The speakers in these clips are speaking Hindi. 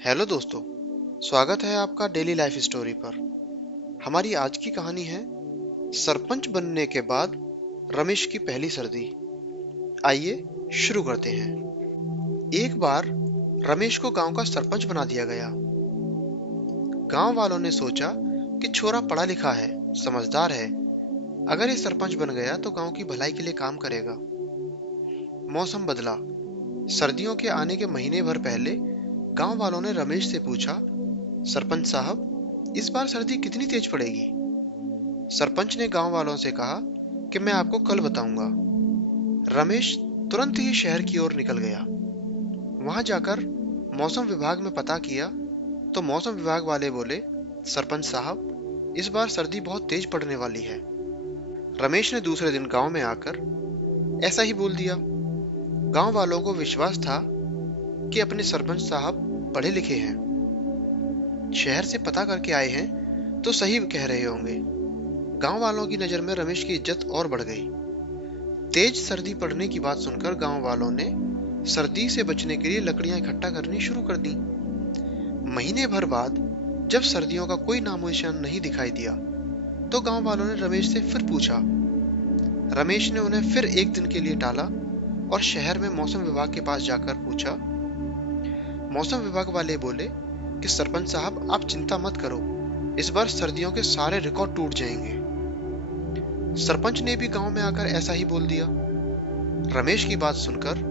हेलो दोस्तों, स्वागत है आपका डेली लाइफ स्टोरी पर। हमारी आज की कहानी है सरपंच बनने के बाद रमेश की पहली सर्दी। आइए शुरू करते हैं। एक बार रमेश को गांव का सरपंच बना दिया गया। गांव वालों ने सोचा कि छोरा पढ़ा लिखा है, समझदार है, अगर ये सरपंच बन गया तो गांव की भलाई के लिए काम करेगा। मौसम बदला। सर्दियों के आने के महीने भर पहले गांव वालों ने रमेश से पूछा, सरपंच साहब, इस बार सर्दी कितनी तेज पड़ेगी? सरपंच ने गांव वालों से कहा कि मैं आपको कल बताऊंगा। रमेश तुरंत ही शहर की ओर निकल गया। वहां जाकर मौसम विभाग में पता किया तो मौसम विभाग वाले बोले, सरपंच साहब, इस बार सर्दी बहुत तेज पड़ने वाली है। रमेश ने दूसरे दिन गांव में आकर ऐसा ही बोल दिया। गांव वालों को विश्वास था कि अपने सरपंच साहब पढ़े लिखे हैं, शहर से पता करके आए हैं तो सही कह रहे होंगे। गांव वालों की नजर में रमेश की इज्जत और बढ़ गई। तेज सर्दी पड़ने की बात सुनकर गांव वालों ने सर्दी से बचने के लिए लकड़ियां इकट्ठा करनी शुरू कर दी। महीने भर बाद जब सर्दियों का कोई नामो निशान नहीं दिखाई दिया तो गांव वालों ने रमेश से फिर पूछा। रमेश ने उन्हें फिर एक दिन के लिए टाला और शहर में मौसम विभाग के पास जाकर पूछा। मौसम विभाग वाले बोले कि सरपंच साहब, आप चिंता मत करो, इस बार सर्दियों के सारे रिकॉर्ड टूट जाएंगे। सरपंच ने भी गांव में आकर ऐसा ही बोल दिया। रमेश की बात सुनकर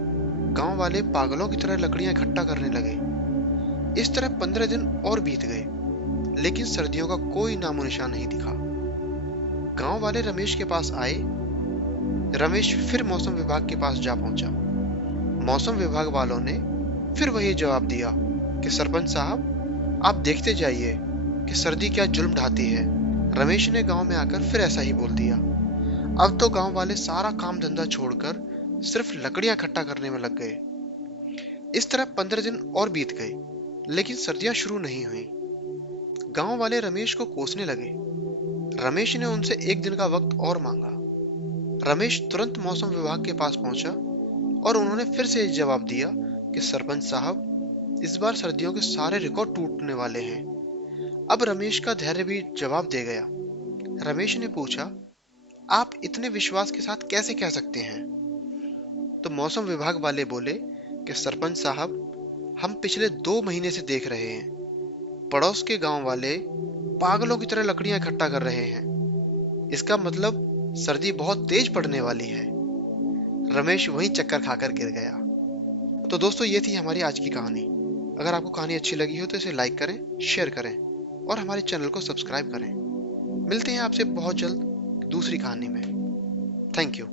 गांव वाले पागलों की तरह लकड़ियां इकट्ठा करने लगे। इस तरह 15 दिन और बीत गए, लेकिन सर्दियों का कोई नामो निशान नहीं दिखा। गांव वाले रमेश के पास आए। रमेश फिर मौसम विभाग के पास जा पहुंचा। मौसम विभाग वालों ने फिर वही जवाब दिया कि सरपंच साहब, आप देखते जाइए कि सर्दी क्या जुल्म ढाती है। रमेश ने गांव में आकर फिर ऐसा ही बोल दिया। अब तो गांव वाले सारा काम धंधा छोड़कर सिर्फ लकड़ियां इकट्ठा करने में लग गए। इस तरह 15 दिन और बीत गए, लेकिन सर्दियां शुरू नहीं हुई। गांव वाले रमेश को कोसने लगे। रमेश ने उनसे एक दिन का वक्त और मांगा। रमेश तुरंत मौसम विभाग के पास पहुंचा और उन्होंने फिर से जवाब दिया कि सरपंच साहब, इस बार सर्दियों के सारे रिकॉर्ड टूटने वाले हैं। अब रमेश का धैर्य भी जवाब दे गया। रमेश ने पूछा, आप इतने विश्वास के साथ कैसे कह सकते हैं? तो मौसम विभाग वाले बोले कि सरपंच साहब, हम पिछले 2 महीने से देख रहे हैं, पड़ोस के गांव वाले पागलों की तरह लकड़ियां इकट्ठा कर रहे हैं। इसका मतलब सर्दी बहुत तेज पड़ने वाली है। रमेश वहीं चक्कर खाकर गिर गया। तो दोस्तों, ये थी हमारी आज की कहानी। अगर आपको कहानी अच्छी लगी हो तो इसे लाइक करें, शेयर करें और हमारे चैनल को सब्सक्राइब करें। मिलते हैं आपसे बहुत जल्द दूसरी कहानी में। Thank you.